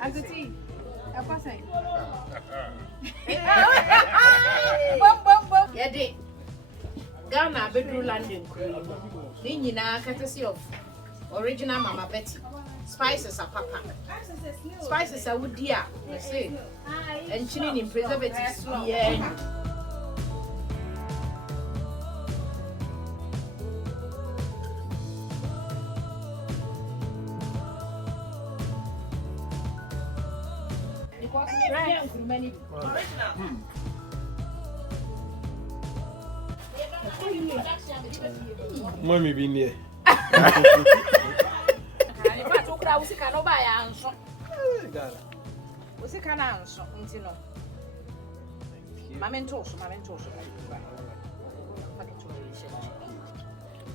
Auntie, Akwasi. Bum. Yeah, de. Ghana bedroom landing cream. Nina courtesy of original Mama Betty. Spices are papa. Spices are wood dear, you see. And chilling in preservatives. Yeah. Mommy been there.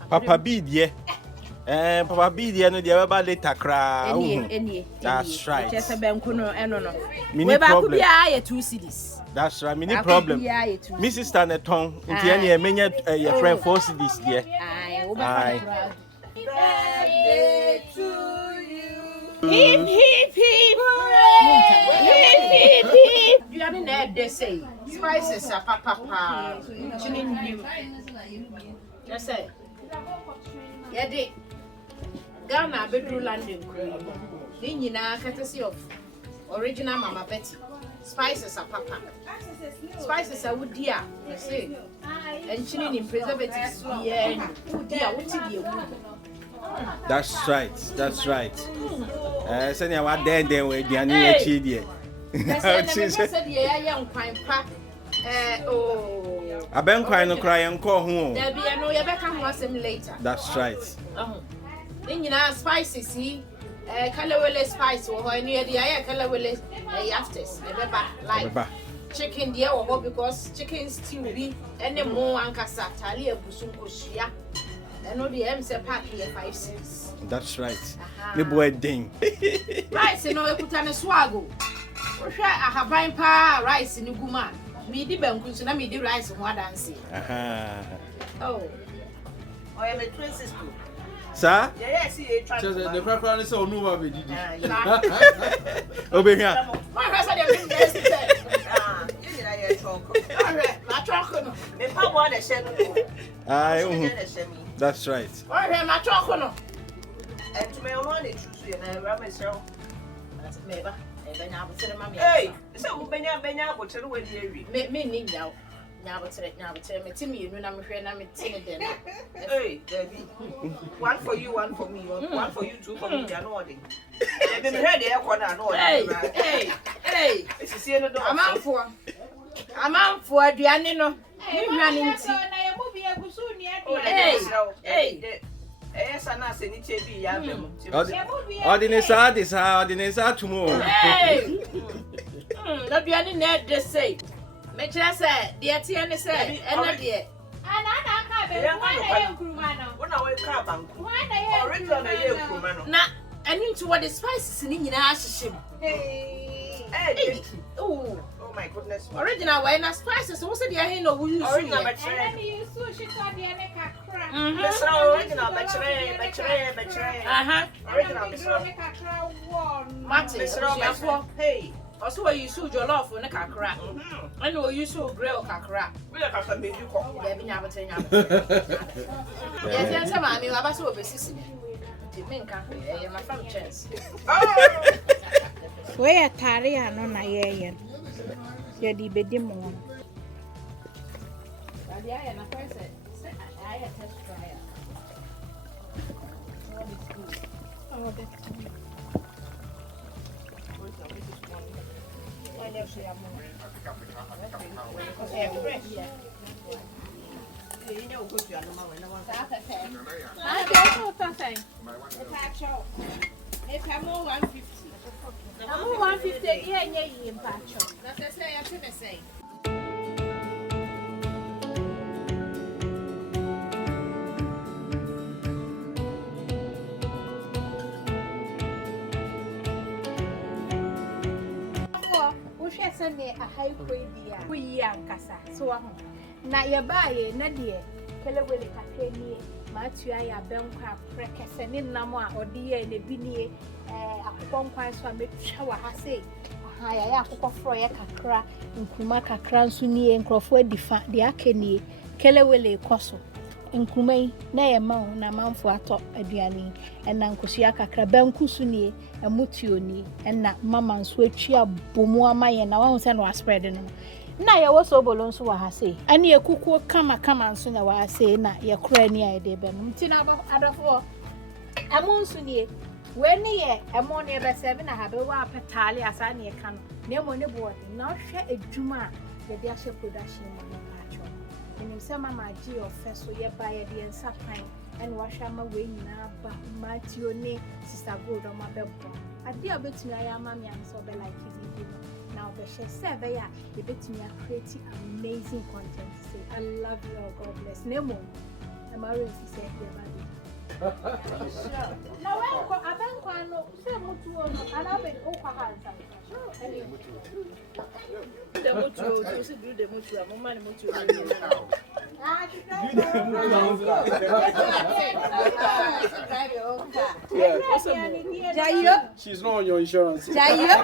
Papa B dear. Papa B dear no dear about later cry. That's right. Just a bankuno and no. Mini problem. Two cities. That's right. Mini problem. Mrs. Staneton, Intiani, many your friend 4 cities dear. Aye. Birthday to you. Hip hip hip. Hip hip hip. You are in there, they say. Spices are papa. Chilling you. Just say. Yeah, de. Ghana bedroom landing cream. Nina courtesy of original Mama Betty. Spices are papa. Spices are wood dear, you see. And chilling in preservatives. Yeah, wood dear, what is the That's right. That's right. Send you what then with the new chidi. Said yeah, young pine pap. Abenkpe no cry and call home. There be no you better come once later. That's right. Then you know spices see colorwell spice or near the eye colorwell afters. Like chicken dear or because chicken stew be any more ankasa talia busunko shia. And no the MC pack here 5 cents. That's right. The boy ding. Rice no e put an swago. I have buying pa rice in Guma. Me di banku so na me di rice ho adanse. Oh. I am a twin sister. Sir? Yes, he try. The cracker is so new abi didi. Obehia. My rice dey bring this. You need I talk. All right, my talk no. Me pa bo dey share no. That's right. All right, my talk no. And to me on it you na ram show. That's me ba. Hey, so benya bottle we dey read. Me need now. Now me timi you na me hwe na me tini den. Hey, Debbie. One for you, one for me. One for you, two for me. They know they. Me heard the corner no. Hey. It's see no do. Amam for aduane no. Me hwane nti. Hey. Sana se ni chebi ya bem. Ordinary tomorrow. Hey. Aduane na dey say. Me try say, dear Tiani say, and dear. And I can't be one Kurumano. When I wake up, original Kurumano. Now, I need to what the spices in Ashim. Hey. Oh my goodness. Original way, and spices, what's the idea of you? Original, and you so she got the Accra. Original, Original, hey. Also, you suit your love for the Accra. I know you so grill Accra. We are going to be you call. Yes, I'm about to be sissy. My family chance. Where Taria no na ye. Ye di bedimo. I had test trial. Oh, that's If I'm 150. I'm 150 yeah, in Pacho. That's I say. Sunday a high grade we young cassa. So na ye buy na dear, Kelaway Catania, Matthew I Abelenkpe prekese ne nam a ode ye na bi ne akokɔ nkwan so a metwa wa ha sei aha ya akokɔ fro ye kakra nkruma kakra nso nie nkrofo adifa de akenie kelewele koso nkruma yi na ye ma ho na manfo ato aduane ena nkosia kakra banku so nie emutuo nie ena mama nso atwa bomu amaye na wa se no spread no na ye wo so bolo nso wa ha sei ane ekukuo kama nso na wa sei na ye kora ni ayede be no nti na adofo emu nso nie we ne ye emu ne be se bi na ha be wa petale asa ne kan na emo ne bo na hwe adwuma ye de ahye production ma no acho enim se mama ji ofe so ye ba ye de ensa pan ene wa hwa ma we nyina ba Matthew ne sister gold o ma be bo ade obetumi aya ma me am so be like video now the share say ya you betumi create amazing content say I love you all, God bless nemo am I really say the body now when ko Abelenkpe no say mutu ono ana be o kwa hansa The mutu to see do the mutu am man mutu She's not on your insurance. Jayo.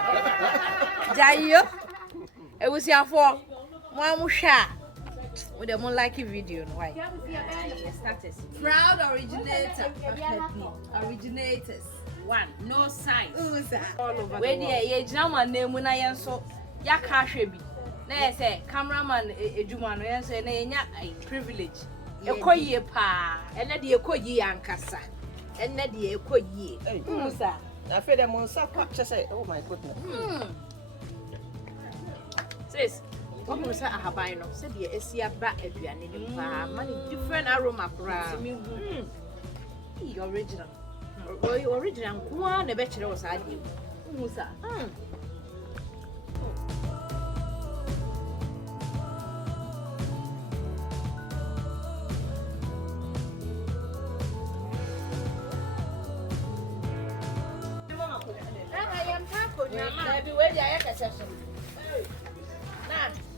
It was your fault. Mamusha. With the moonlight video, why? Status. Proud originator. Originators. One. No size. Where the German name when I am so Yakashebi. Na say cameraman ejuma no yen say na enya privilege ekoyie pa ene de ekoyie ankasa ene de ekoyie musa na fe dem onsa kwa say oh my goodness sis omo say ahaban no say de esia ba aduane ni pa man different aroma pra original original kwa na be kire wo sa ade musa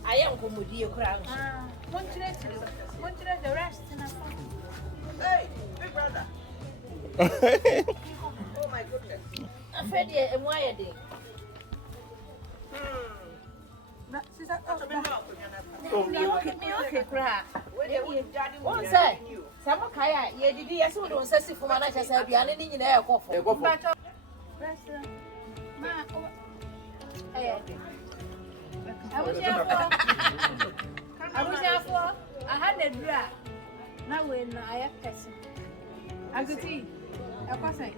I am comedy crown. Montreal the rest in a hey big brother oh my goodness I fed you and why a day. Okay, cry. One say, some kaya, ye did yes, we don't say for my life as I be any in air coffee. I was here for I had a drag. Now when I have person. I could see. Akwasi.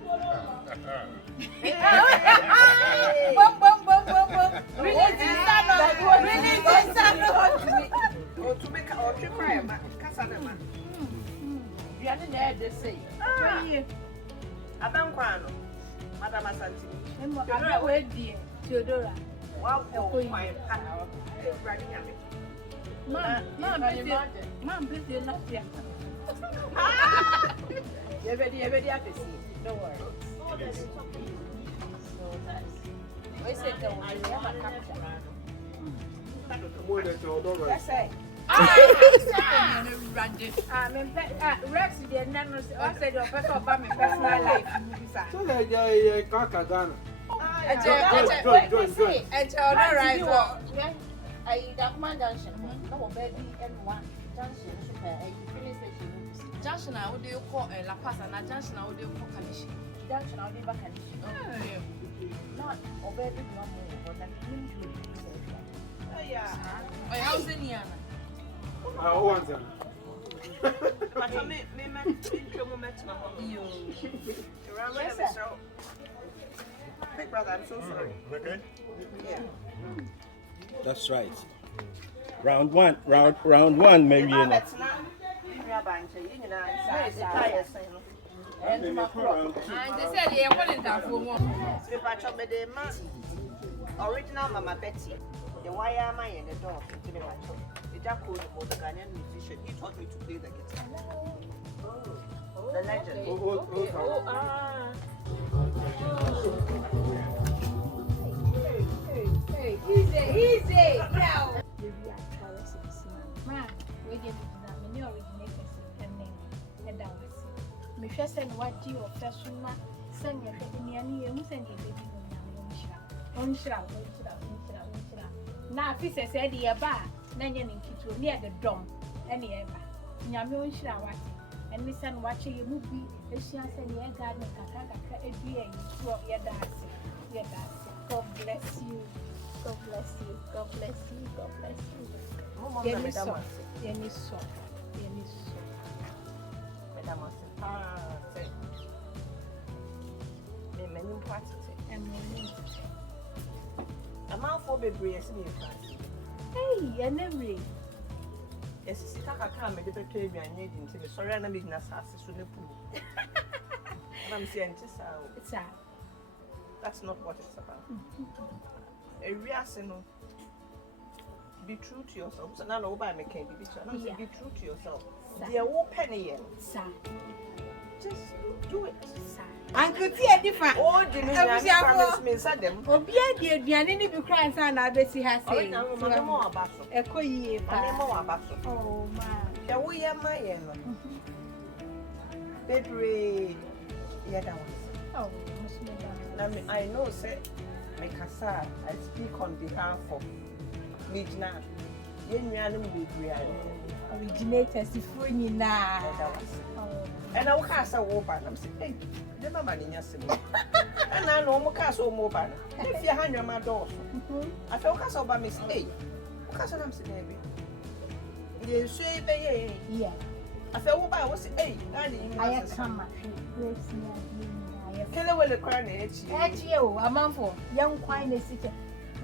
oh to make or to cry ma kasana ma You are there they say. Abelenkpe no madam Asante I wait dear Theodora. wow oh my brother nyame Mom, busy enough here. You're ready to see. Don't worry. I said, don't worry, I'm a captain. That's it. Rex, the nanos, I said, your first of my personal life. So that Kakagana. Junction. No, baby, and one junction. Junction, I would call La Paz and a junction, I would call Kanishi. Junction, I would be back Kanishi. Not obey the normal, but I'm going to oh yeah my house in Yana. I want them. but me met my mom you big brother I'm so sorry Okay. yeah That's right. Round one, maybe you know. And they said they are calling that for one. Original Mama Betty, the wire am I in the door to the macho. The Jack was a Ghanaian musician. He taught me to play the guitar. The legend. Hey, easy. Now. Ma, we did not many originators and name Adawasi. waji ofesuna sanya hwede ni emu sanya baby no onshira na afise se de ye ba na nye ne nkito ne de dom ene ye ba nyame onshira wate ene san wache ye mu bi ehia se ne ye ga ne kaka edua yi so ye da ase God bless you. God bless you. God bless you. God bless you. Mama Yeni Madam. so. Madam, say. Me many parties. I'm out for baby. Yes, me. Hey, enemy. Yes, sit up. I can't make the baby. I need him to be sorry. I'm not assassin. So the pool. I'm saying It's that's not what it's about. A reason. Be true to yourself. So now nobody make any picture. Be true to yourself. They're all penny. Just do it. Uncle Tia different. Oh, the new said them. Obia the aduane ni bi kran san na abesi ha Oh, say. now mama mo abaso. Ekoyi pa. Mama mo abaso. Oh man. Yeah, we are my yellow. Baby, yeah, that one. Oh, I know, say, Mekasa, I speak on behalf of Mijna. Originators the phone na. And I will cast a woman. I'm saying, hey, the mamma in your sibling. And I know Mocaso mobile. If you hand your door, I felt cast over Miss A. Because I'm saying, baby. You say, yeah. I felt by was A. I come. Kele will cry Echi o amanfo yan kwan na sike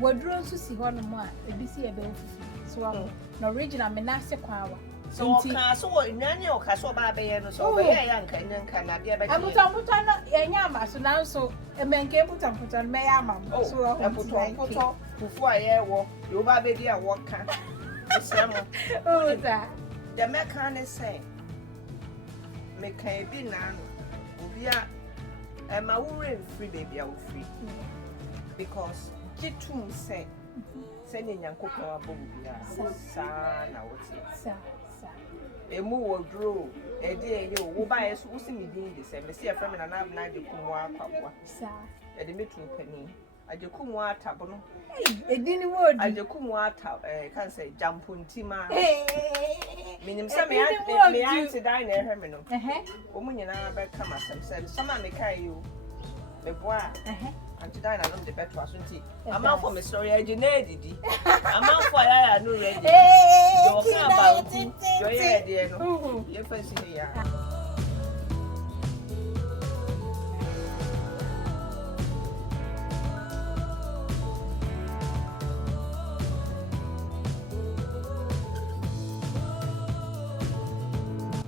waduro nso si ho no ma ebisi ebe ofufu so na original me na se kwawa so ka so nyanya o ka so ba be ye no so be ye yan kan nyanka na de ba ti abutambuta na yenya ama so na nso emenke butambuta me ya ama so abutambuta fufu a ye wo yo ba be di a wo ka esem o da the mechanic say me kan bi na no obi a my worry free baby, I will free because get to say, sending young cook or booby, son, I would say, a move grow a day you will buy us who see me doing the same. See a feminine and I'm not the Kumwa, at the middle penny. I just couldn't want tabono. It didn't work. I just couldn't want can't say jump on Tima. Meaning some me answer dine a hermino. Woman and I better come as said, some may carry you. Me boy, and to dine along the bed was tea. I'm out for my story, I did. I'm out for I know ready. You're about your idea. You're fancy here.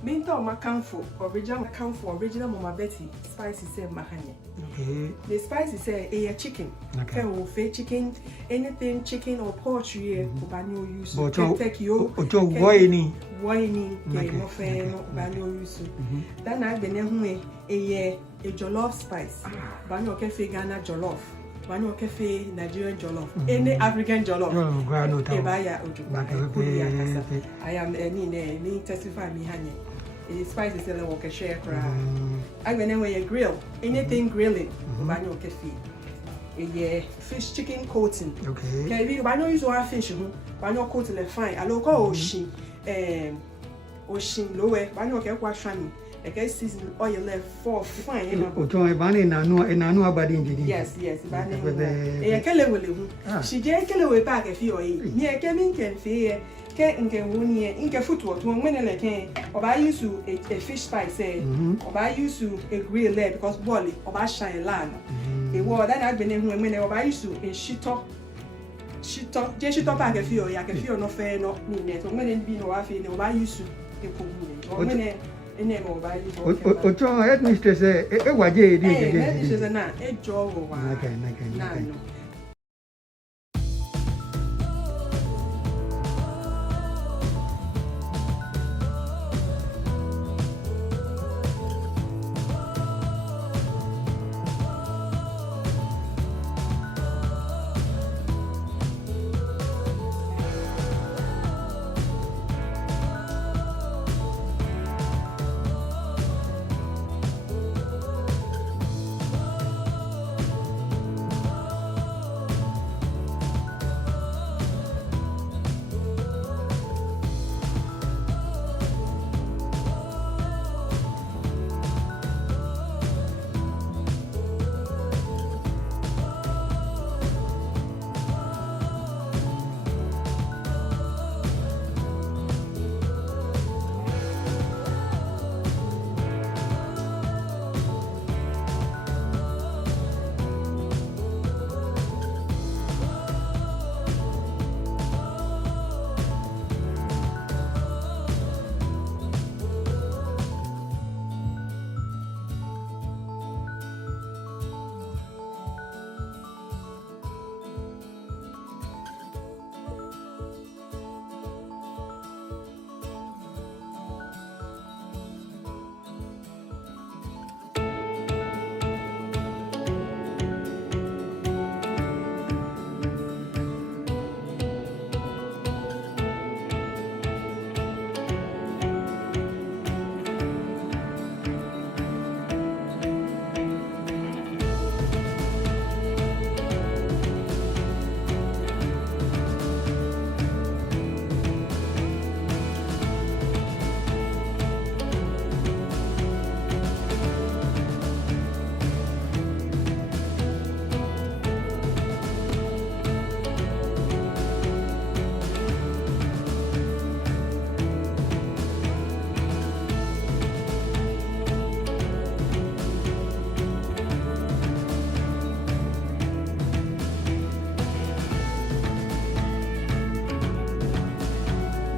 Minta ma camphor, original Mama Betty, spicy say mahanye. Okay. The spicy say a chicken. Okay. Chicken, anything chicken or poultry, banyo use. Take you. Whining, no fair, no banyo use. Then I've been a jollof spice. Banyo cafe Ghana jollof. Banyo cafe Nigerian jollof. Any African jollof. I am any testify me honey. Spicy is a walk a share crowd. I went away a grill, anything grilling, banyo cafe. A fish chicken coating. Okay. Can we banyo use our fish? Banyo coating a fine. I look ocean, lower, banyo can wash me. I guess season oil left for fine. Yes, she just kill away back a few. Near Kevin can fear. Inke footwork to when I used to a fish spice, or I used to a grill leg because bolly or I shine land. A word that I've been in when I used to a she talk back a few, I can feel no fair, no neat, or when it be no affair, or I used to a cool or when a name or by you.